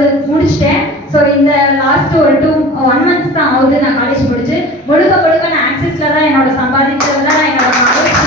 அதாவது முடிச்சிட்டேன். ஸோ இந்த லாஸ்ட் ஒரு 1 months தான் ஆகுது நான் காலேஜ் முடிச்சு. முழுக்க நான் ஆக்சிஸில் தான் என்னோட சம்பாதிச்சதில் நான் என்னோட காலேஜ்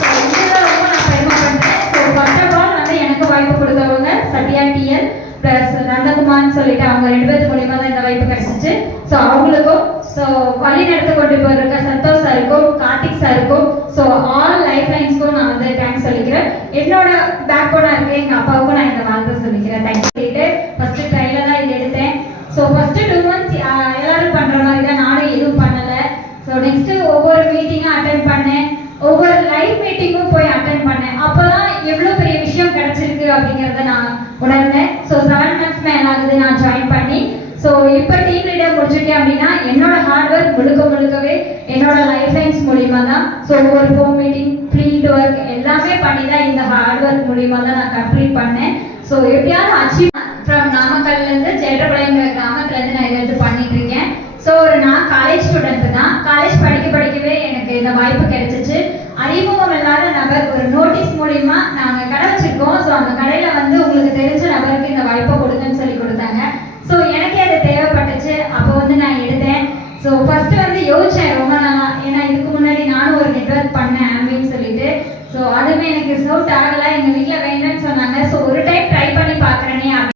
ஸோ இதில் ரொம்ப நான் பெருமைப்படுறேன். ஸோ ஃபர்ஸ்ட் ஆஃப் ஆல் வந்து எனக்கு வாய்ப்பு கொடுத்தவங்க சத்யா டிஎல் ப்ளஸ் நந்தகுமார்னு சொல்லிட்டு அவங்க 2 பேர் மூலியமாக தான் இந்த வாய்ப்பு கிடைச்சிச்சு. ஸோ அவங்களுக்கும் ஸோ வழி நடத்த கொண்டு போயிருக்க சந்தோஷ் சாருக்கும் கார்த்திக் சாருக்கும் ஸோ ஆல் லைஃப் லைன்ஸ்க்கும் நான் வந்து தேங்க்ஸ் சொல்லிக்கிறேன். என்னோட பேக் போனாக இருக்கு எங்கள் அப்பாவுக்கும் நான் இந்த வாழ்த்து சொல்லிக்கிறேன். தேங்க்ஸ் சொல்லிட்டு ஃபர்ஸ்ட் ட்ரையில் தான் இது எடுத்தேன். ஸோ ஃபர்ஸ்ட் 2 months எல்லாரும் பண்ணுற மாதிரி தான் நானும் எதுவும் பண்ணலை. ஸோ நெக்ஸ்ட்டு ஒவ்வொரு மீட்டிங்கும் அட்டென்ட் பண்ணேன், ஒவ்வொரு லைவ் மீட்டிங்கும் போய் அட்டென்ட் பண்ணேன். அப்போதான் எவ்வளோ பெரிய விஷயம் கிடைச்சிருக்கு அப்படிங்கிறத நான் உணர்ந்தேன். ஸோ 7 months மேலே ஆகுது நான் ஜாயின் பண்ணி. ஸோ இப்போ டீம் லீடர் முடிச்சிருக்கேன் அப்படின்னா என்னோட ஹார்ட் ஒர்க் முழுக்கவே என்னோட லைஃப் லைன்ஸ் மூலியமா தான். ஸோ ஒவ்வொரு ஹோம் மீட்டிங் ஃபீல்டு ஒர்க் எல்லாமே பண்ணி தான் இந்த ஹார்ட் ஒர்க் மூலியமா தான் நான் கம்ப்ளீட் பண்ணேன். ஸோ எப்படியாவது அச்சீவ் ஃப்ரம் நாமக்கல்லேருந்து ஜெயட்டபாளையங்கிற கிராமத்துலேருந்து நான் இதை பண்ணிட்டு இருக்கேன். ஸோ நான் காலேஜ் ஸ்டூடெண்ட் தான். காலேஜ் படிக்கவே எனக்கு இந்த வாய்ப்பு கிடைச்சிச்சு. அறிமுகம் இல்லாத நபர் ஒரு நோட்டீஸ் மூலியமா நாங்கள் கடை வச்சிருக்கோம். ஸோ அந்த கடையில் வந்து உங்களுக்கு தெரிஞ்ச நபருக்கு இந்த வாய்ப்பை கொடுங்கன்னு சொல்லி கொடுத்தாங்க. ஸோ எனக்கே அது தேவைப்பட்டுச்சு. அப்போ வந்து நான் எடுத்தேன். ஸோ ஃபர்ஸ்ட் வந்து யோசிச்சேன் ரொம்ப நாளா, ஏன்னா இதுக்கு முன்னாடி நானும் ஒரு நெட்வொர்க் பண்ணேன் அப்படின்னு சொல்லிட்டு. ஸோ அதுவுமே எனக்கு சவுட் ஆகலை.